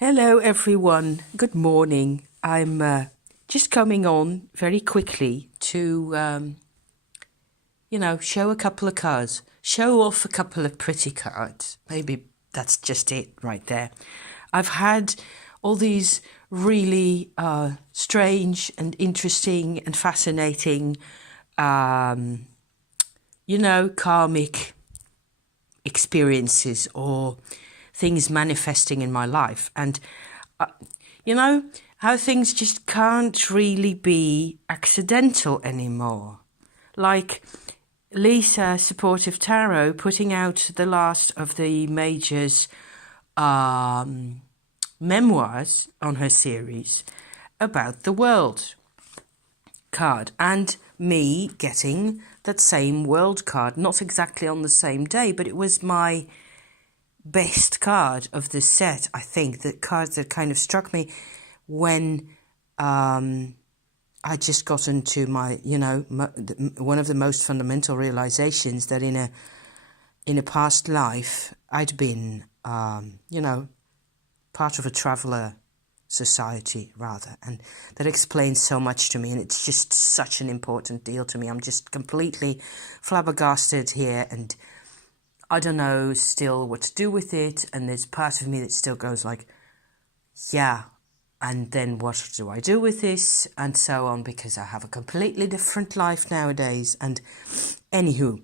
Hello, everyone. Good morning. I'm just coming on very quickly to, show a couple of cards, show off a couple of pretty cards. Maybe that's just it right there. I've had all these really strange and interesting and fascinating, karmic experiences or things manifesting in my life. And, how things just can't really be accidental anymore. Like Lisa Supportive Tarot putting out the last of the Major's memoirs on her series about the world card, and me getting that same world card, not exactly on the same day, but it was my best card of the set. I think the cards that kind of struck me when I just got into my, one of the most fundamental realizations that in a past life I'd been, part of a traveler society rather, and that explains so much to me, and it's just such an important deal to me. I'm just completely flabbergasted here, and I don't know still what to do with it, and there's part of me that still goes like, yeah, and then what do I do with this, and so on, because I have a completely different life nowadays. And anywho,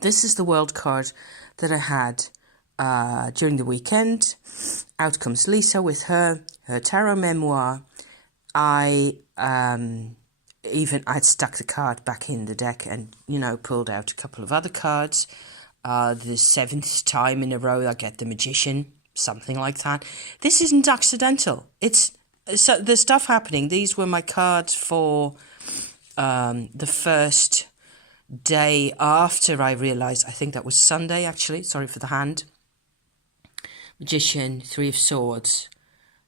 this is the world card that I had during the weekend. Out comes Lisa with her tarot memoir. I'd stuck the card back in the deck and, pulled out a couple of other cards. The 7th time in a row I get the Magician, something like that. This isn't accidental. It's so the stuff happening. These were my cards for the first day after I realised. I think that was Sunday, actually. Sorry for the hand. Magician, 3 of Swords,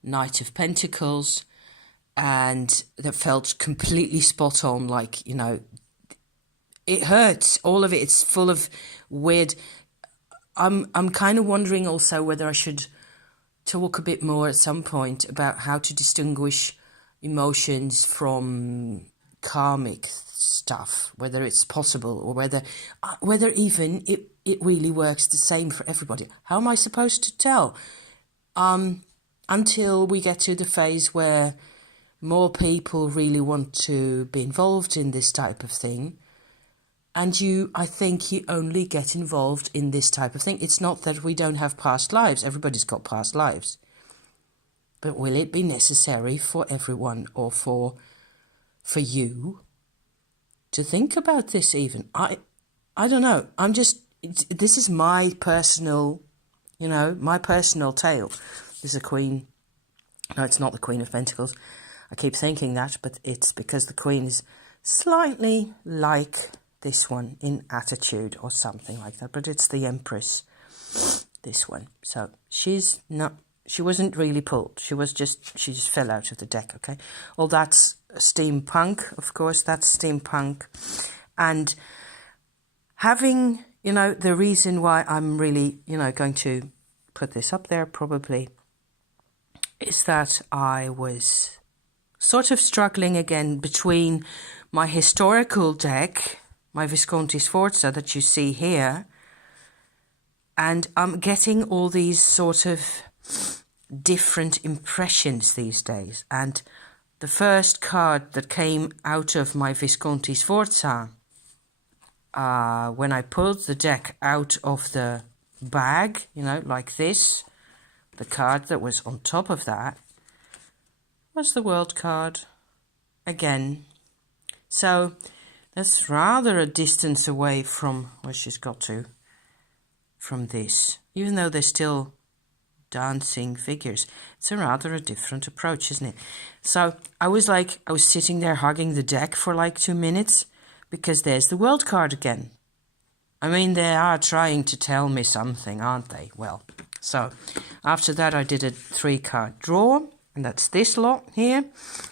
Knight of Pentacles, and that felt completely spot on. Like, it hurts. All of it. It's full of weird. I'm kind of wondering also whether I should talk a bit more at some point about how to distinguish emotions from karmic stuff, whether it's possible or whether even it really works the same for everybody. How am I supposed to tell? Until we get to the phase where more people really want to be involved in this type of thing. And I think you only get involved in this type of thing. It's not that we don't have past lives. Everybody's got past lives. But will it be necessary for everyone or for you to think about this even? I don't know. This is my personal, my personal tale. This is a Queen. No, it's not the Queen of Pentacles. I keep thinking that, but it's because the Queen is slightly like this one in attitude or something like that, but it's the Empress, this one. So she wasn't really pulled. She just fell out of the deck, okay? Well, that's steampunk, of course, that's steampunk. And having, the reason why I'm really, going to put this up there probably is that I was sort of struggling again between my historical deck, my Visconti Sforza that you see here, and I'm getting all these sort of different impressions these days. And the first card that came out of my Visconti Sforza, when I pulled the deck out of the bag, like this, the card that was on top of that was the World card again. So that's rather a distance away from where she's got to from this. Even though they're still dancing figures, it's a different approach, isn't it? So I was sitting there hugging the deck for like 2 minutes because there's the World card again. I mean, they are trying to tell me something, aren't they? Well, so after that I did a 3-card draw, and that's this lot here.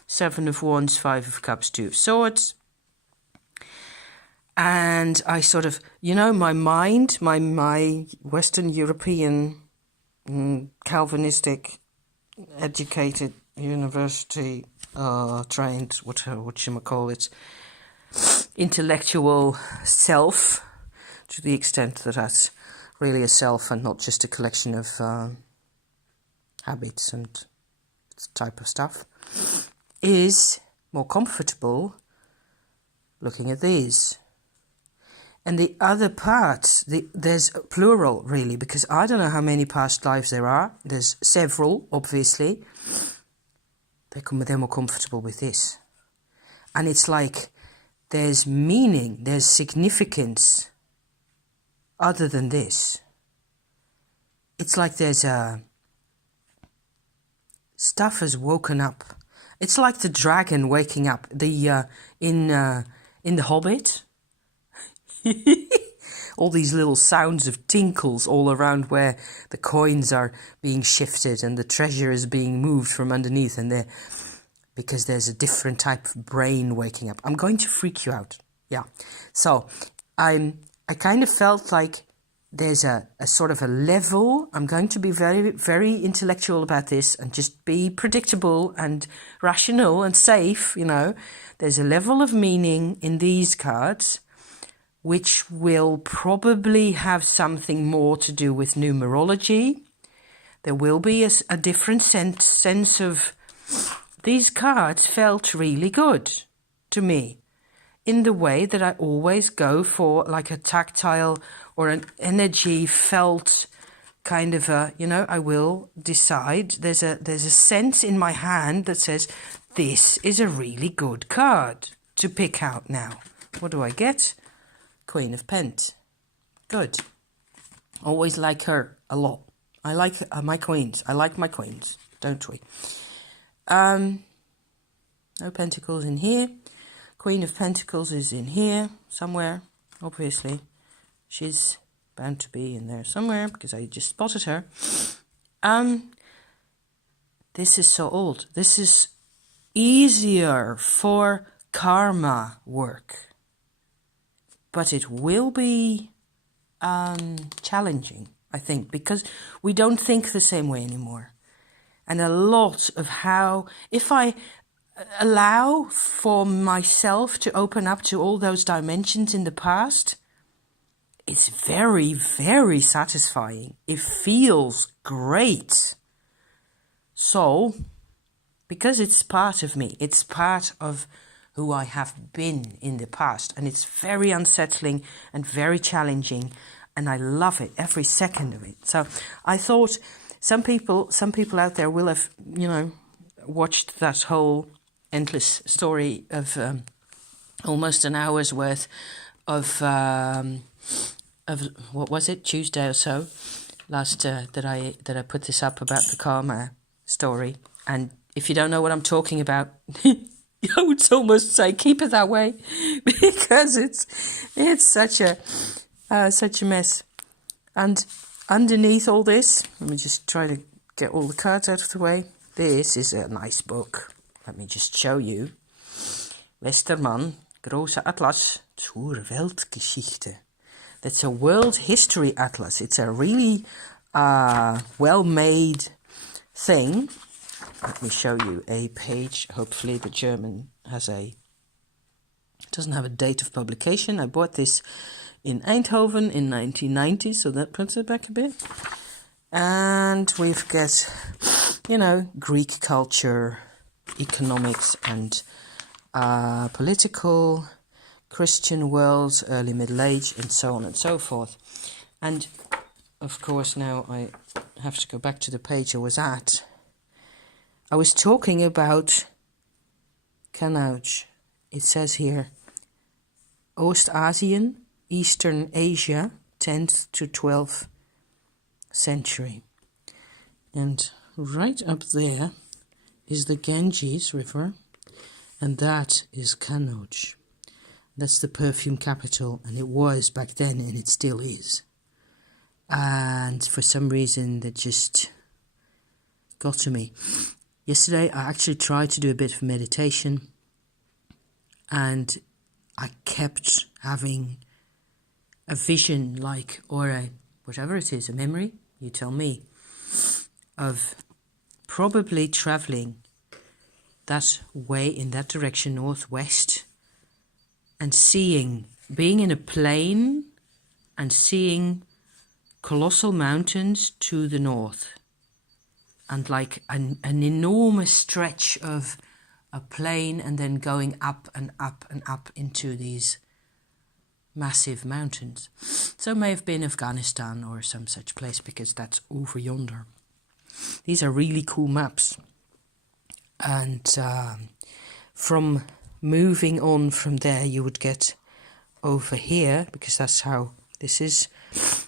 7 of Wands, 5 of Cups, 2 of Swords. And I sort of, my mind, my Western European Calvinistic educated, university trained, what you call it, intellectual self, to the extent that that's really a self and not just a collection of habits and type of stuff, is more comfortable looking at these. And the other part, there's plural really, because I don't know how many past lives there are. There's several, obviously. They're more comfortable with this. And it's like there's meaning, there's significance other than this. It's like there's stuff has woken up. It's like the dragon waking up. In The Hobbit. All these little sounds of tinkles all around where the coins are being shifted and the treasure is being moved from underneath, and because there's a different type of brain waking up. I'm going to freak you out. Yeah. So I kind of felt like there's a sort of a level. I'm going to be very, very intellectual about this and just be predictable and rational and safe, There's a level of meaning in these cards which will probably have something more to do with numerology. There will be a different sense of... These cards felt really good to me in the way that I always go for like a tactile or an energy felt kind of I will decide. There's a sense in my hand that says, this is a really good card to pick out now. What do I get? Queen of Pent. Good. Always like her a lot. I like my queens. I like my queens, don't we? No pentacles in here. Queen of Pentacles is in here somewhere, obviously. She's bound to be in there somewhere because I just spotted her. This is so old. This is easier for karma work. But it will be challenging, I think, because we don't think the same way anymore. And a lot of how, if I allow for myself to open up to all those dimensions in the past, it's very, very satisfying. It feels great. So, because it's part of me, it's part of who I have been in the past, and it's very unsettling and very challenging, and I love it, every second of it. So I thought some people out there will have, watched that whole endless story of almost an hour's worth of what was it, Tuesday or so, last that I put this up about the karma story. And if you don't know what I'm talking about, I would almost say keep it that way, because it's such a mess. And underneath all this, let me just try to get all the cards out of the way. This is a nice book. Let me just show you. Westermann, Große Atlas zur Weltgeschichte. That's a world history atlas. It's a really well-made thing. Let me show you a page. Hopefully the German doesn't have a date of publication. I bought this in Eindhoven in 1990, so that puts it back a bit. And we've got, Greek culture, economics and political, Christian world, early Middle Age, and so on and so forth. And, of course, now I have to go back to the page I was at. I was talking about Kanauj. It says here, Oost-Asian, Eastern Asia, 10th to 12th century. And right up there is the Ganges River, and that is Kanauj. That's the perfume capital, and it was back then, and it still is. And for some reason, that just got to me. Yesterday, I actually tried to do a bit of meditation, and I kept having a vision, or whatever it is, a memory, you tell me, of probably traveling that way in that direction, northwest, and being in a plain and seeing colossal mountains to the north, and like an enormous stretch of a plain, and then going up and up and up into these massive mountains. So it may have been Afghanistan or some such place, because that's over yonder. These are really cool maps. And from moving on from there, you would get over here, because that's how this is.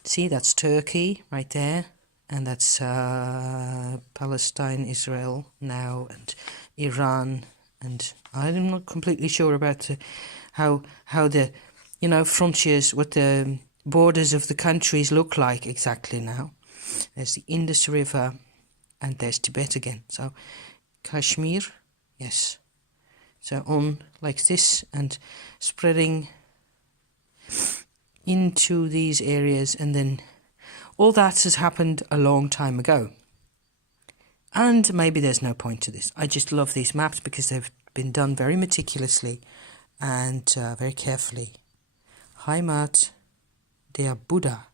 See, that's Turkey right there, and that's Palestine, Israel now, and Iran, and I'm not completely sure about how the frontiers, what the borders of the countries look like exactly now. There's the Indus River, and there's Tibet again. So Kashmir, yes. So on like this, and spreading into these areas, and then all that has happened a long time ago. And maybe there's no point to this. I just love these maps because they've been done very meticulously and very carefully. Heimat der Buddha,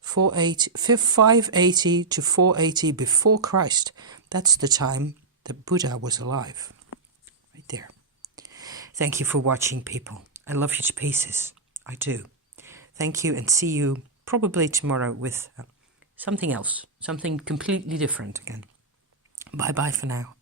580 to 480 before Christ. That's the time that Buddha was alive. Right there. Thank you for watching, people. I love you to pieces. I do. Thank you, and see you probably tomorrow with something else, something completely different again. Bye-bye for now.